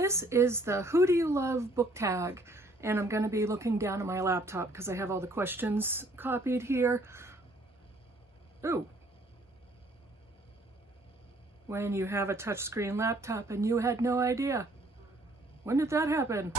This is the Who Do You Love book tag, and I'm going to be looking down at my laptop because I have all the questions copied here. Ooh. When you have a touchscreen laptop and you had no idea. When did that happen?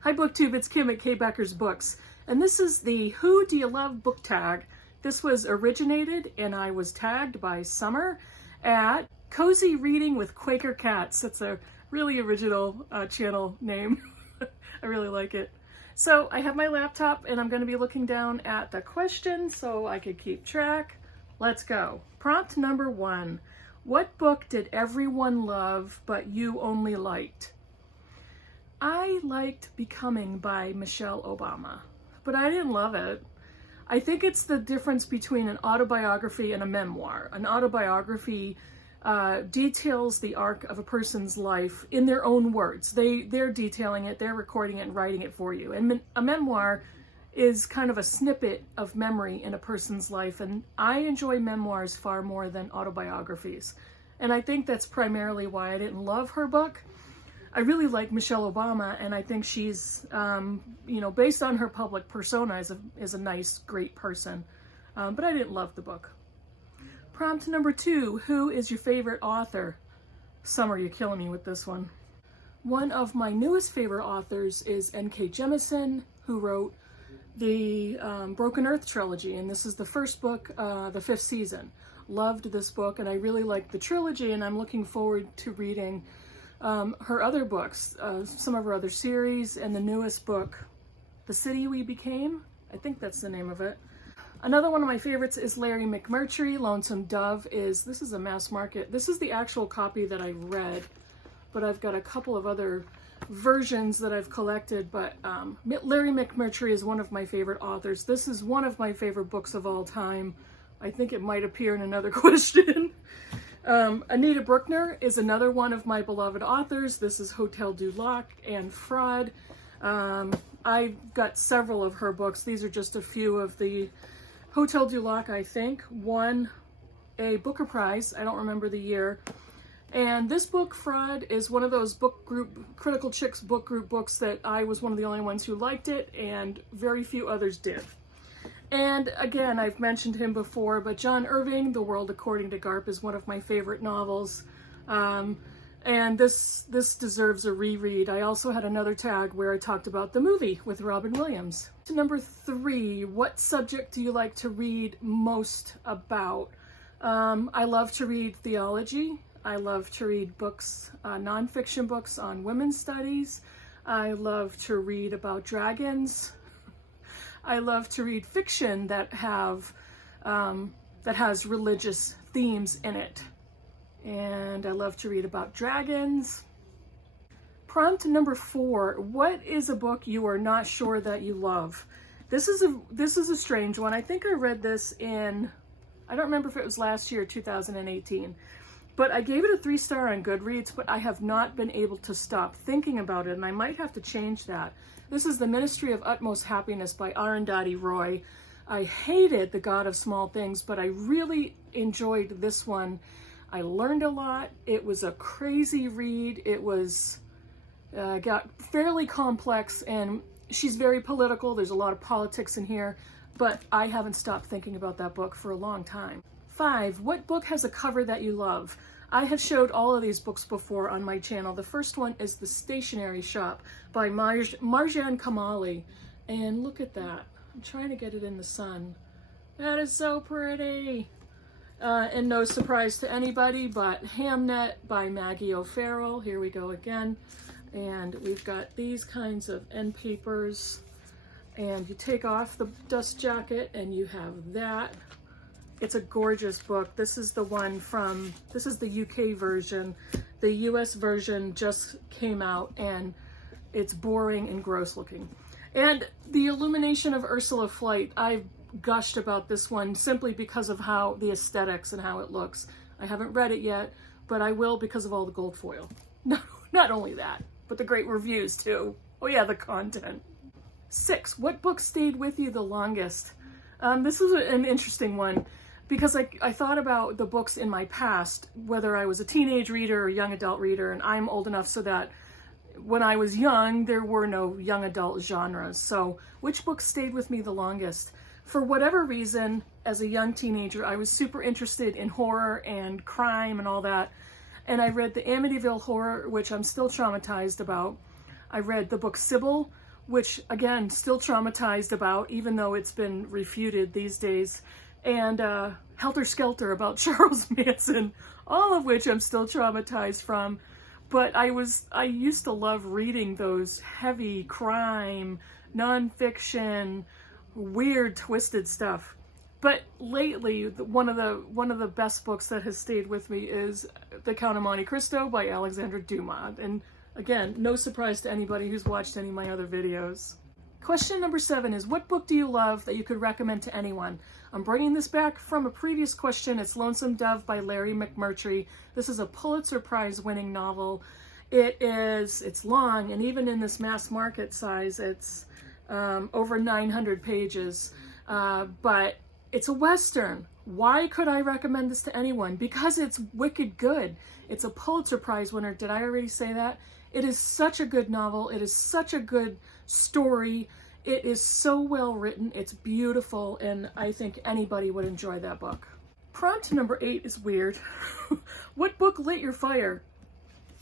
Hi BookTube, it's Kim at K Becker's Books, and this is the Who Do You Love book tag. This was originated and I was tagged by Summer at Cozy Reading with Quaker Cats. That's a really original channel name. I really like it. So I have my laptop and I'm going to be looking down at the questions so I could keep track. Let's go. Prompt number 1. What book did everyone love but you only liked? I liked Becoming by Michelle Obama, but I didn't love it. I think it's the difference between an autobiography and a memoir. An autobiography details the arc of a person's life in their own words. They're detailing it, they're recording it and writing it for you. And a memoir is kind of a snippet of memory in a person's life, and I enjoy memoirs far more than autobiographies. And I think that's primarily why I didn't love her book. I really like Michelle Obama, and I think she's, based on her public persona, is a nice, great person. But I didn't love the book. Prompt number 2, who is your favorite author? Summer, you're killing me with this one. One of my newest favorite authors is N.K. Jemisin, who wrote the Broken Earth trilogy, and this is the first book, the 5th season. Loved this book, and I really like the trilogy, and I'm looking forward to reading her other books, some of her other series, and the newest book, The City We Became. I think that's the name of it. Another one of my favorites is Larry McMurtry. Lonesome Dove this is a mass market. This is the actual copy that I read, but I've got a couple of other versions that I've collected, but Larry McMurtry is one of my favorite authors. This is one of my favorite books of all time. I think it might appear in another question. Anita Brookner is another one of my beloved authors. This is Hotel du Lac and Fraud. I got several of her books. These are just a few of the Hotel du Lac, I think, won a Booker Prize. I don't remember the year. And this book, Fraud, is one of those book group, Critical Chicks book group books that I was one of the only ones who liked it, and very few others did. And again, I've mentioned him before, but John Irving, The World According to Garp, is one of my favorite novels. And this deserves a reread. I also had another tag where I talked about the movie with Robin Williams. Number 3, what subject do you like to read most about? I love to read theology. I love to read books, nonfiction books on women's studies. I love to read about dragons. I love to read fiction that has religious themes in it. And I love to read about dragons. Prompt number 4, what is a book you are not sure that you love? This is a strange one. I think I read this in, I don't remember if it was last year, 2018. But I gave it a 3-star on Goodreads, but I have not been able to stop thinking about it, and I might have to change that. This is The Ministry of Utmost Happiness by Arundhati Roy. I hated The God of Small Things, but I really enjoyed this one. I learned a lot. It was a crazy read. It was got fairly complex, and she's very political. There's a lot of politics in here, but I haven't stopped thinking about that book for a long time. 5, what book has a cover that you love? I have showed all of these books before on my channel. The first one is The Stationery Shop by Marjane Kamali. And look at that. I'm trying to get it in the sun. That is so pretty. And no surprise to anybody, but Hamnet by Maggie O'Farrell. Here we go again. And we've got these kinds of end papers. And you take off the dust jacket and you have that. It's a gorgeous book. This is the UK version. The US version just came out and it's boring and gross looking. And The Illumination of Ursula Flight, I've gushed about this one simply because of how the aesthetics and how it looks. I haven't read it yet, but I will because of all the gold foil. Not only that, but the great reviews too. Oh yeah, the content. 6, what book stayed with you the longest? This is an interesting one. because I thought about the books in my past, whether I was a teenage reader or young adult reader, and I'm old enough so that when I was young, there were no young adult genres. So which book stayed with me the longest? For whatever reason, as a young teenager, I was super interested in horror and crime and all that. And I read the Amityville Horror, which I'm still traumatized about. I read the book Sybil, which again, still traumatized about, even though it's been refuted these days. And Helter Skelter about Charles Manson, all of which I'm still traumatized from. But I used to love reading those heavy crime, nonfiction, weird, twisted stuff. But lately, one of the best books that has stayed with me is The Count of Monte Cristo by Alexandre Dumas. And again, no surprise to anybody who's watched any of my other videos. Question number 7 is, what book do you love that you could recommend to anyone? I'm bringing this back from a previous question. It's Lonesome Dove by Larry McMurtry. This is a Pulitzer Prize winning novel. It's long, and even in this mass market size, it's over 900 pages. But it's a Western. Why could I recommend this to anyone? Because it's wicked good. It's a Pulitzer Prize winner. Did I already say that? It is such a good novel. It is such a good story. It is so well written. It's beautiful, and I think anybody would enjoy that book. Prompt number 8 is weird. What book lit your fire?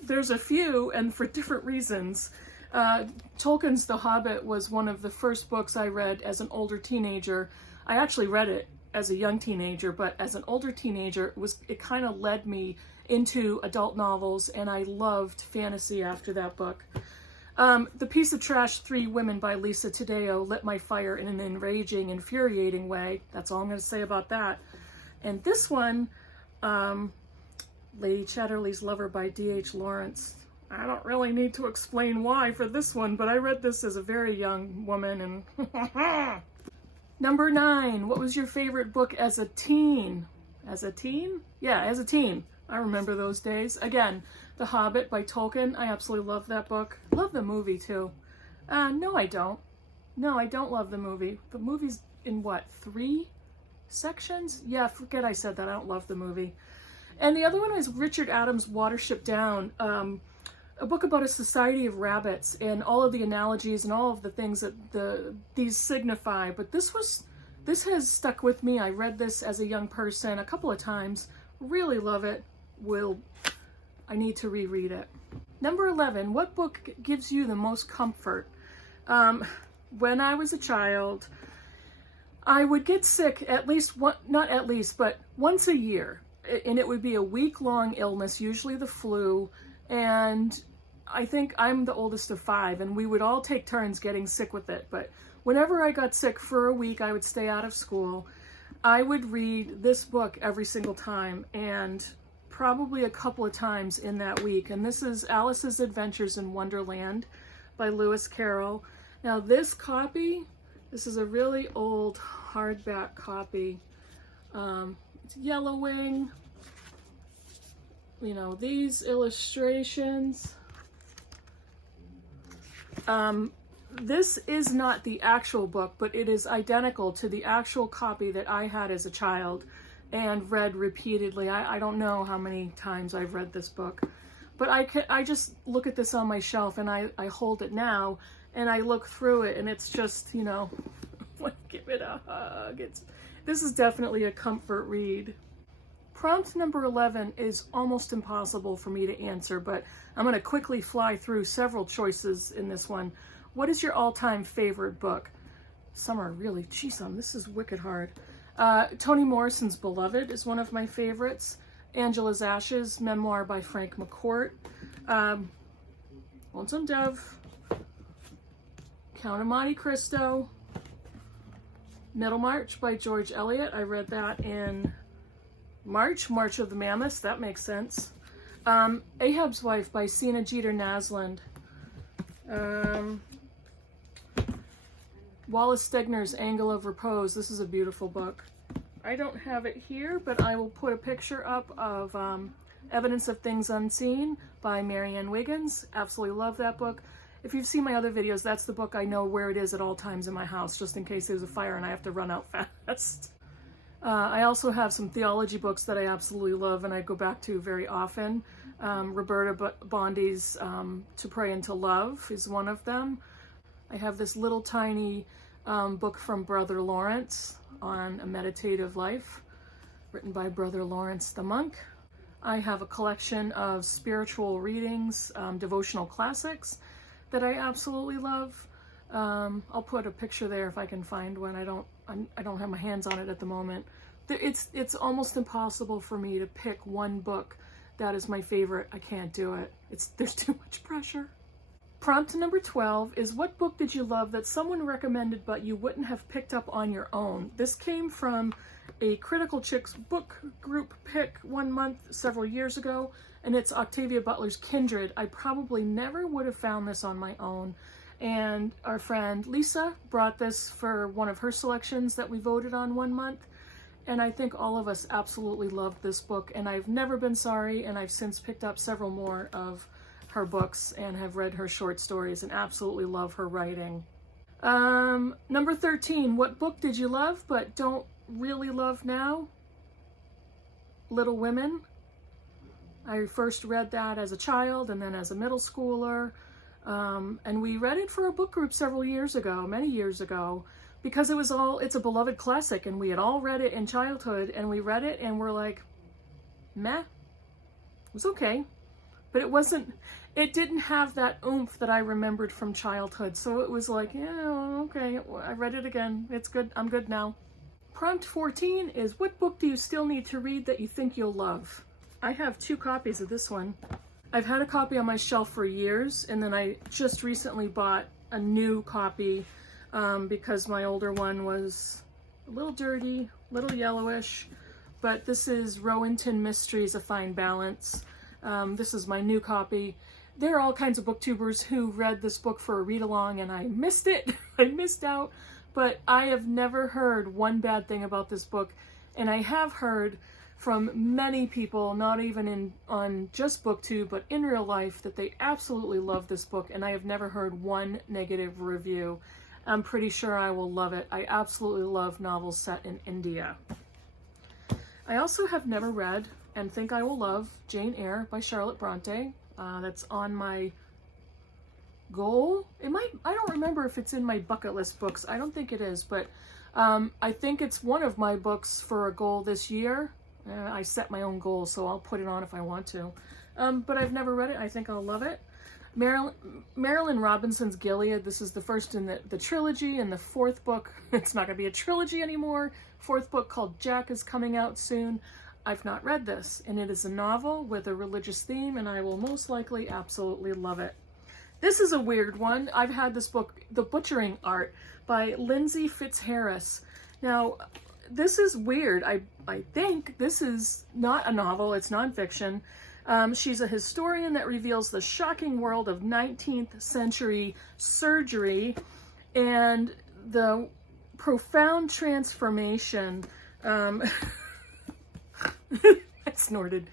There's a few, and for different reasons. Tolkien's The Hobbit was one of the first books I read as an older teenager. I actually read it as a young teenager, but as an older teenager, it kind of led me into adult novels, and I loved fantasy after that book. The Piece of Trash 3 Women by Lisa Taddeo lit my fire in an enraging, infuriating way. That's all I'm going to say about that. And this one, Lady Chatterley's Lover by D.H. Lawrence. I don't really need to explain why for this one, but I read this as a very young woman. And Number 9, what was your favorite book as a teen? As a teen? Yeah, as a teen. I remember those days. Again, The Hobbit by Tolkien. I absolutely love that book. Love the movie too. No, I don't. No, I don't love the movie. The movie's in what, 3 sections? Yeah, forget I said that. I don't love the movie. And the other one is Richard Adams' Watership Down, a book about a society of rabbits and all of the analogies and all of the things that these signify. But this has stuck with me. I read this as a young person a couple of times. Really love it. I need to reread it. Number 11, what book gives you the most comfort? When I was a child, I would get sick but once a year. And it would be a week-long illness, usually the flu. And I think I'm the oldest of 5, and we would all take turns getting sick with it. But whenever I got sick for a week, I would stay out of school. I would read this book every single time, and probably a couple of times in that week. And this is Alice's Adventures in Wonderland by Lewis Carroll. Now this is a really old hardback copy. It's yellowing. You know, these illustrations. This is not the actual book, but it is identical to the actual copy that I had as a child and read repeatedly. I don't know how many times I've read this book, but I just look at this on my shelf, and I hold it now, and I look through it, and it's just, you know, give it a hug. This is definitely a comfort read. Prompt number 11 is almost impossible for me to answer, but I'm going to quickly fly through several choices in this one. What is your all-time favorite book? Some are really, this is wicked hard. Toni Morrison's Beloved is one of my favorites. Angela's Ashes, memoir by Frank McCourt. Lonesome Dove. Count of Monte Cristo. Middlemarch by George Eliot. I read that in March of the Mammoths. That makes sense. Ahab's Wife by Sina Jeter Naslund. Wallace Stegner's Angle of Repose. This is a beautiful book. I don't have it here, but I will put a picture up of Evidence of Things Unseen by Marianne Wiggins. Absolutely love that book. If you've seen my other videos, that's the book I know where it is at all times in my house, just in case there's a fire and I have to run out fast. I also have some theology books that I absolutely love and I go back to very often. Roberta Bondi's To Pray and to Love is one of them. I have this little tiny book from Brother Lawrence on a meditative life, written by Brother Lawrence the monk. I have a collection of spiritual readings, devotional classics that I absolutely love. I'll put a picture there if I can find one. I don't have my hands on it at the moment. It's almost impossible for me to pick one book that is my favorite. I can't do it. There's too much pressure. Prompt number 12 is, what book did you love that someone recommended but you wouldn't have picked up on your own? This came from a Critical Chicks book group pick one month several years ago, and it's Octavia Butler's Kindred. I probably never would have found this on my own, and our friend Lisa brought this for one of her selections that we voted on one month, and I think all of us absolutely loved this book, and I've never been sorry, and I've since picked up several more of her books and have read her short stories and absolutely love her writing. Number 13, what book did you love but don't really love now? Little Women. I first read that as a child and then as a middle schooler, and we read it for a book group several years ago, many years ago, because it's a beloved classic and we had all read it in childhood, and we read it and we're like, meh, it was okay. But it didn't have that oomph that I remembered from childhood. So it was like, yeah, okay, I read it again. It's good. I'm good now. Prompt 14 is, what book do you still need to read that you think you'll love? I have 2 copies of this one. I've had a copy on my shelf for years, and then I just recently bought a new copy because my older one was a little dirty, a little yellowish. But this is Rowington Mysteries: A Fine Balance. This is my new copy. There are all kinds of booktubers who read this book for a read-along, and I missed it. I missed out, but I have never heard one bad thing about this book, and I have heard from many people, not even on just BookTube, but in real life, that they absolutely love this book, and I have never heard one negative review. I'm pretty sure I will love it. I absolutely love novels set in India. I also have never read and think I will love Jane Eyre by Charlotte Bronte. That's on my goal. I don't remember if it's in my bucket list books. I don't think it is, but I think it's one of my books for a goal this year. I set my own goals, so I'll put it on if I want to. But I've never read it. I think I'll love it. Marilyn Robinson's Gilead. This is the first in the trilogy, and the 4th book, it's not going to be a trilogy anymore. 4th book, called Jack, is coming out soon. I've not read this, and it is a novel with a religious theme, and I will most likely absolutely love it. This is a weird one. I've had this book, The Butchering Art, by Lindsay Fitzharris. Now, this is weird. I think this is not a novel, it's nonfiction. She's a historian that reveals the shocking world of 19th century surgery and the profound transformation. I snorted.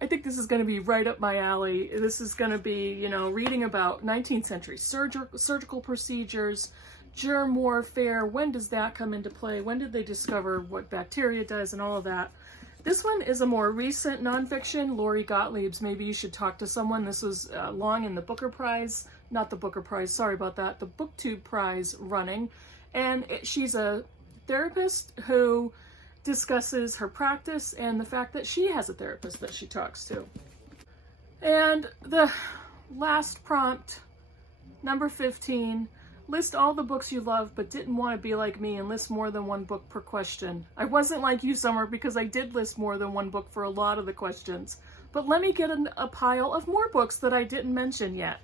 I think this is going to be right up my alley. This is going to be, reading about 19th century surgical procedures, germ warfare. When does that come into play? When did they discover what bacteria does and all of that? This one is a more recent nonfiction, Lori Gottlieb's Maybe You Should Talk to Someone. This was long in the Booker Prize, not the Booker Prize, sorry about that, the BookTube Prize running. And she's a therapist who discusses her practice and the fact that she has a therapist that she talks to. And the last prompt, number 15, list all the books you love but didn't want to be like me and list more than one book per question. I wasn't like you, Summer, because I did list more than one book for a lot of the questions. But let me get a pile of more books that I didn't mention yet.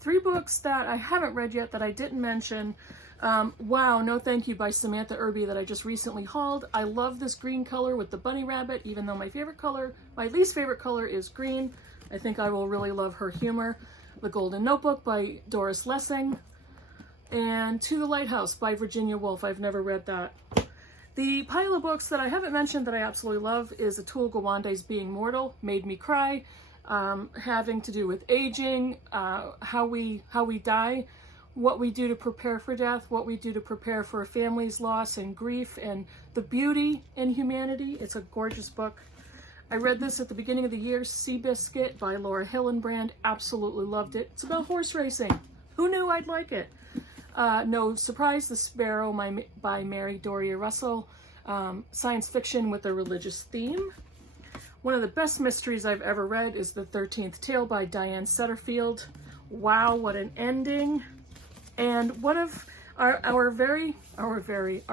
3 books that I haven't read yet that I didn't mention. Wow, No Thank You by Samantha Irby that I just recently hauled. I love this green color with the bunny rabbit, even though my least favorite color is green. I think I will really love her humor. The Golden Notebook by Doris Lessing. And To the Lighthouse by Virginia Woolf. I've never read that. The pile of books that I haven't mentioned that I absolutely love is Atul Gawande's Being Mortal. Made me cry. Having to do with aging, how we die. what we do to prepare for death, what we do to prepare for a family's loss and grief, and the beauty in humanity. It's a gorgeous book. I read this at the beginning of the year, Seabiscuit by Laura Hillenbrand. Absolutely loved it. It's about horse racing. Who knew I'd like it? No Surprise, The Sparrow by Mary Doria Russell. Science fiction with a religious theme. One of the best mysteries I've ever read is The 13th Tale by Diane Setterfield. Wow, what an ending. And one of our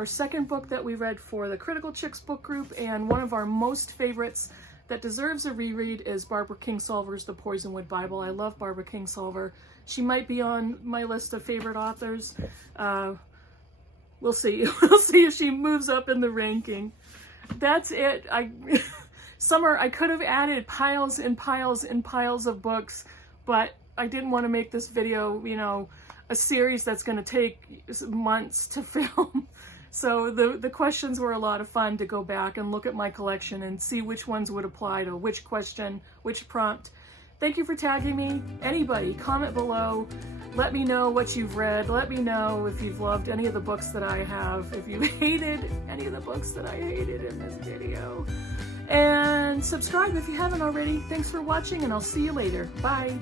second book that we read for the Critical Chicks book group, and one of our most favorites that deserves a reread, is Barbara Kingsolver's The Poisonwood Bible. I love Barbara Kingsolver. She might be on my list of favorite authors. We'll see. We'll see if she moves up in the ranking. That's it. Summer, I could have added piles and piles and piles of books, but I didn't want to make this video, you know, a series that's going to take months to film. So the questions were a lot of fun to go back and look at my collection and see which ones would apply to which question, which prompt. Thank you for tagging me. Anybody, comment below. Let me know what you've read. Let me know if you've loved any of the books that I have, if you hated any of the books that I hated in this video. And subscribe if you haven't already. Thanks for watching, and I'll see you later. Bye.